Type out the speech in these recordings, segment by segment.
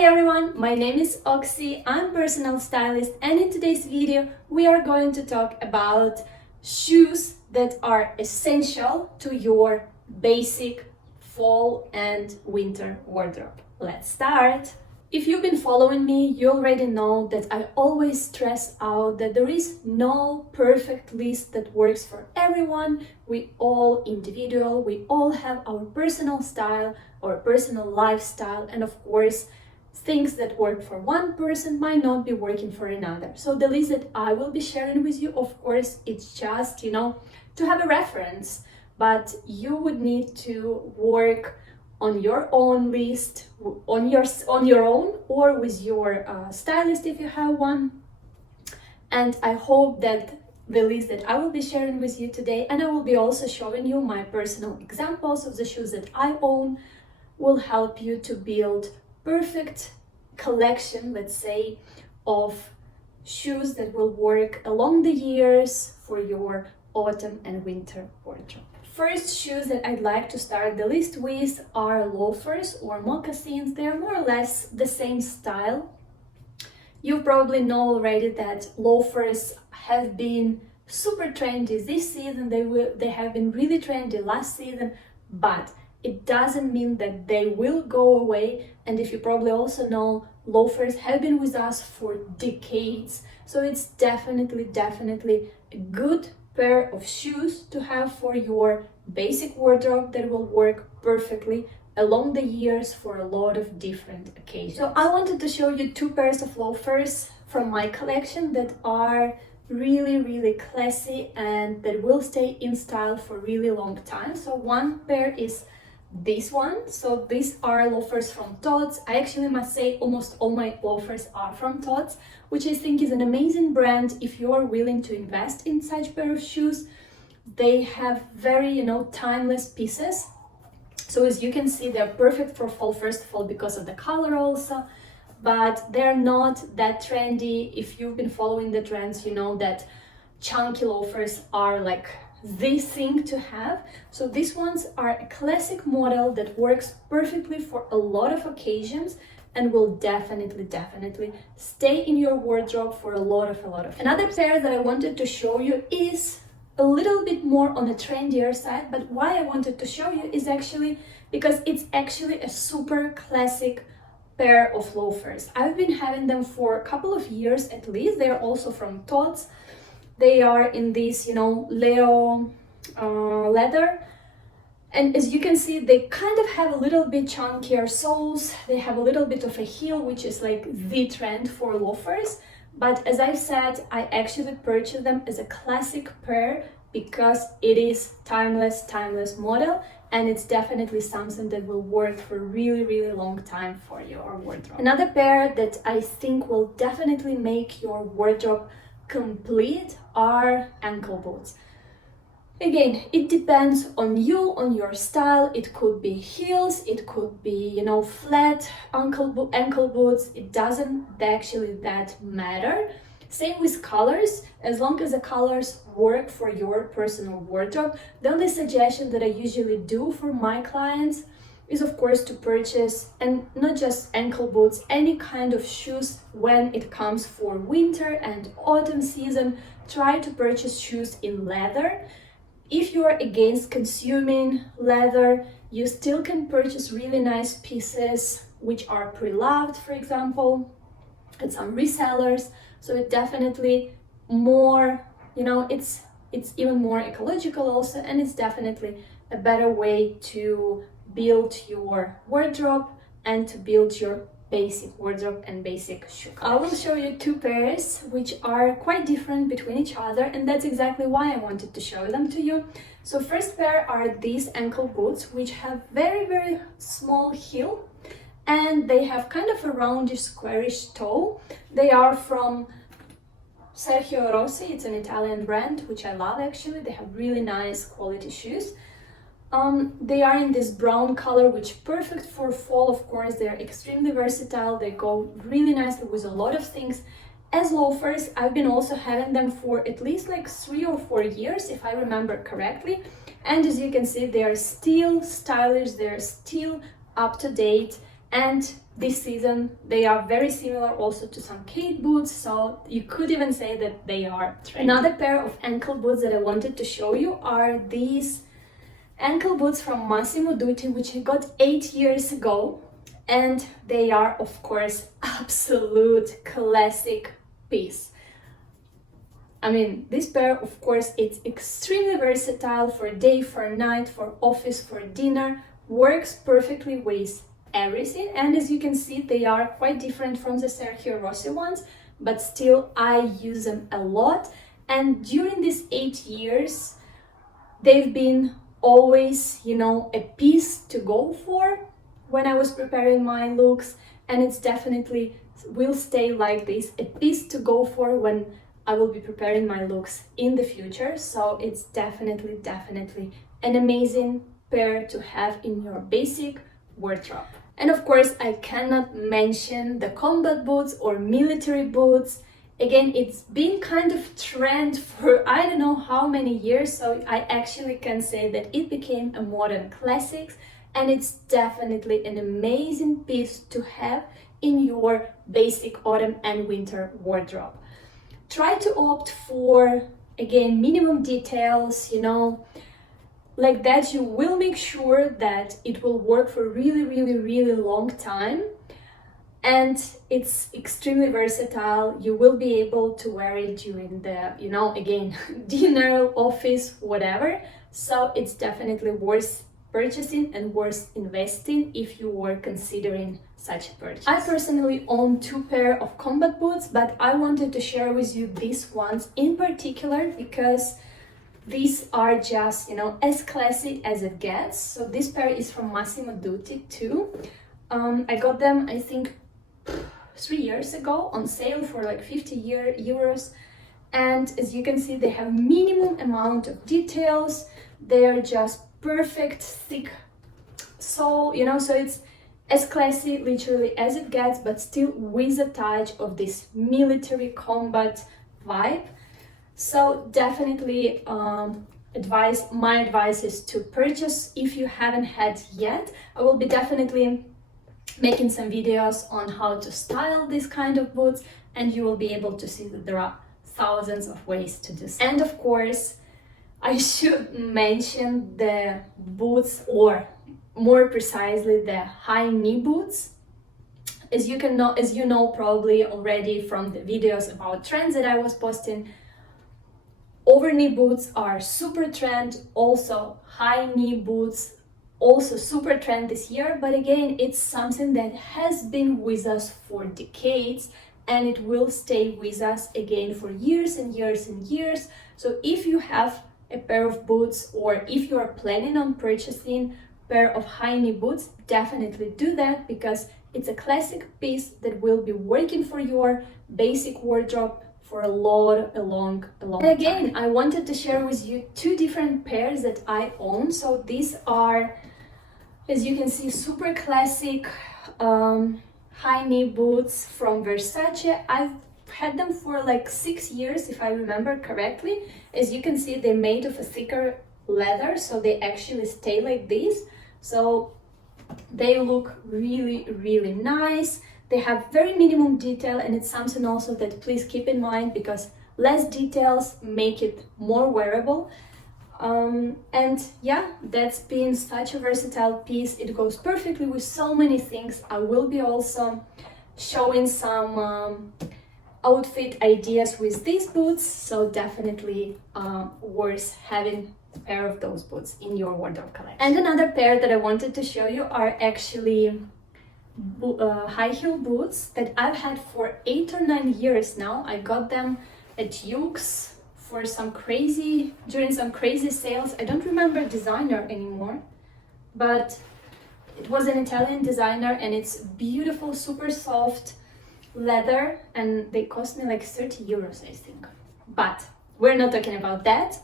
Hey everyone, my name is Oxy, I'm personal stylist, and in today's video we are going to talk about shoes that are essential to your basic fall and winter wardrobe. Let's start! If you've been following me, you already know that I always stress out that there is no perfect list that works for everyone. We all individual, we all have our personal style, our personal lifestyle, and of course, things that work for one person might not be working for another. So the list that I will be sharing with you, of course, it's just, to have a reference, but you would need to work on your own list, on your own, or with your stylist if you have one. And I hope that the list that I will be sharing with you today, and I will be also showing you my personal examples of the shoes that I own, will help you to build perfect collection, let's say, of shoes that will work along the years for your autumn and winter wardrobe. First shoes that I'd like to start the list with are loafers or moccasins. They are more or less the same style. You probably know already that loafers have been super trendy this season. They have been really trendy last season, but it doesn't mean that they will go away. And if you probably also know, loafers have been with us for decades. So it's definitely a good pair of shoes to have for your basic wardrobe that will work perfectly along the years for a lot of different occasions. So I wanted to show you two pairs of loafers from my collection that are really classy and that will stay in style for a really long time. So one pair is this one. So these are loafers from Tod's. I actually must say almost all my loafers are from Tod's, which I think is an amazing brand if you are willing to invest in such pair of shoes. They have very, timeless pieces. So as you can see, they're perfect for fall, first of all, because of the color also, but they're not that trendy. If you've been following the trends, you know that chunky loafers are like the thing to have. So these ones are a classic model that works perfectly for a lot of occasions and will definitely stay in your wardrobe for a lot of. Another pair that I wanted to show you is a little bit more on the trendier side, but why I wanted to show you is actually because it's actually a super classic pair of loafers. I've been having them for a couple of years at least. They're also from Tod's. They are in this, Leo leather. And as you can see, they kind of have a little bit chunkier soles. They have a little bit of a heel, which is like the trend for loafers. But as I've said, I actually purchased them as a classic pair because it is timeless model. And it's definitely something that will work for a really long time for your wardrobe. Another pair that I think will definitely make your wardrobe complete are ankle boots. Again, it depends on you, on your style. It could be heels, it could be, flat ankle boots. It doesn't actually that matter. Same with colors, as long as the colors work for your personal wardrobe. The only suggestion that I usually do for my clients is of course to purchase, and not just ankle boots, any kind of shoes when it comes for winter and autumn season. Try to purchase shoes in leather. If you are against consuming leather, you still can purchase really nice pieces which are pre-loved, for example, at some resellers. So it definitely more, it's even more ecological also, and it's definitely a better way to build your wardrobe and to build your basic wardrobe and basic shoe collection. I will show you two pairs which are quite different between each other, and that's exactly why I wanted to show them to you. So first pair are these ankle boots, which have very small heel, and they have kind of a roundish, squarish toe. They are from Sergio Rossi. It's an Italian brand, which I love actually. They have really nice quality shoes. They are in this brown color, which perfect for fall, of course. They're extremely versatile. They go really nicely with a lot of things. As loafers, I've been also having them for at least like 3 or 4 years, if I remember correctly. And as you can see, they are still stylish, they're still up to date, And this season they are very similar also to some Kate boots, so you could even say that they are trendy. Another pair of ankle boots that I wanted to show you are these ankle boots from Massimo Dutti, which I got 8 years ago, and they are of course absolute classic piece. I mean, this pair, of course, it's extremely versatile for day, for night, for office, for dinner, works perfectly with everything. And as you can see, they are quite different from the Sergio Rossi ones, but still I use them a lot. And during these 8 years, they've been always, you know, a piece to go for when I was preparing my looks, and it's definitely will stay like this, a piece to go for when I will be preparing my looks in the future. So it's definitely an amazing pair to have in your basic wardrobe. And of course, I cannot mention the combat boots or military boots. Again, it's been kind of trend for I don't know how many years, so I actually can say that it became a modern classic, and it's definitely an amazing piece to have in your basic autumn and winter wardrobe. Try to opt for, again, minimum details, you know, like that you will make sure that it will work for really long time, and it's extremely versatile. You will be able to wear it during the, you know, again, dinner, office, whatever. So it's definitely worth purchasing and worth investing if you were considering such a purchase. I personally own 2 pair of combat boots, but I wanted to share with you these ones in particular because these are just, you know, as classic as it gets. So this pair is from Massimo Dutti too. I got them, I think, 3 years ago on sale for like 50 euros. And as you can see, they have minimum amount of details. They are just perfect thick sole, you know, so it's as classy literally as it gets, but still with a touch of this military combat vibe. So definitely my advice is to purchase if you haven't had yet. I will be definitely making some videos on how to style this kind of boots, and you will be able to see that there are thousands of ways to do so. And of course, I should mention the boots, or more precisely the high knee boots. As you know probably already from the videos about trends that I was posting, over knee boots are super trend, also high knee boots also super trend this year. But again, it's something that has been with us for decades, and it will stay with us again for years and years and years. So if you have a pair of boots, or if you are planning on purchasing a pair of high knee boots, definitely do that, because it's a classic piece that will be working for your basic wardrobe for a long and again, I wanted to share with you 2 different pairs that I own. So these are, as you can see, super classic high knee boots from Versace. I've had them for like 6 years, if I remember correctly. As you can see, they're made of a thicker leather, so they actually stay like this. So they look really nice. They have very minimum detail, and it's something also that please keep in mind, because less details make it more wearable. And yeah, that's been such a versatile piece. It goes perfectly with so many things. I will be also showing some outfit ideas with these boots, so definitely worth having a pair of those boots in your wardrobe collection. And another pair that I wanted to show you are actually high heel boots that I've had for 8 or 9 years now. I got them at Yoox for during some crazy sales. I don't remember designer anymore, but it was an Italian designer, and it's beautiful, super soft leather, and they cost me like 30 euros, I think. But we're not talking about that.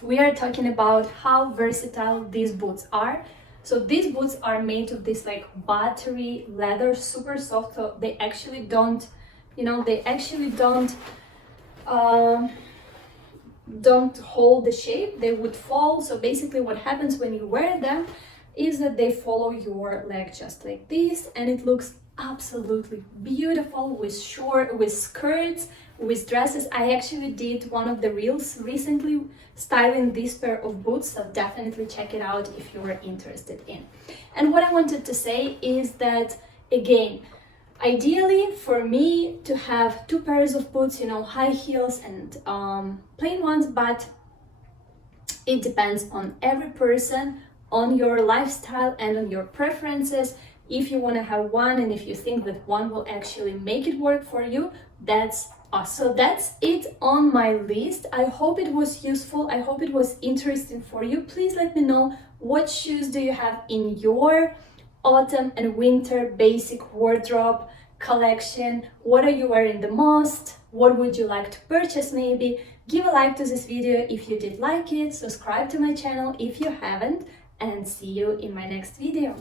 We are talking about how versatile these boots are. So these boots are made of this like battery leather, super soft, so they actually don't, you know, don't hold the shape. They would fall. So basically what happens when you wear them is that they follow your leg just like this, and it looks absolutely beautiful with skirts, with dresses. I actually did one of the reels recently styling this pair of boots, so definitely check it out if you are interested in. And what I wanted to say is that, again, ideally for me to have two pairs of boots, you know, high heels and plain ones, but it depends on every person, on your lifestyle and on your preferences. If you want to have one and if you think that one will actually make it work for you, that's awesome. So that's it on my list. I hope it was useful. I hope it was interesting for you. Please let me know, what shoes do you have in your autumn and winter basic wardrobe collection? What are you wearing the most? What would you like to purchase maybe? Give a like to this video if you did like it, subscribe to my channel if you haven't, and see you in my next video.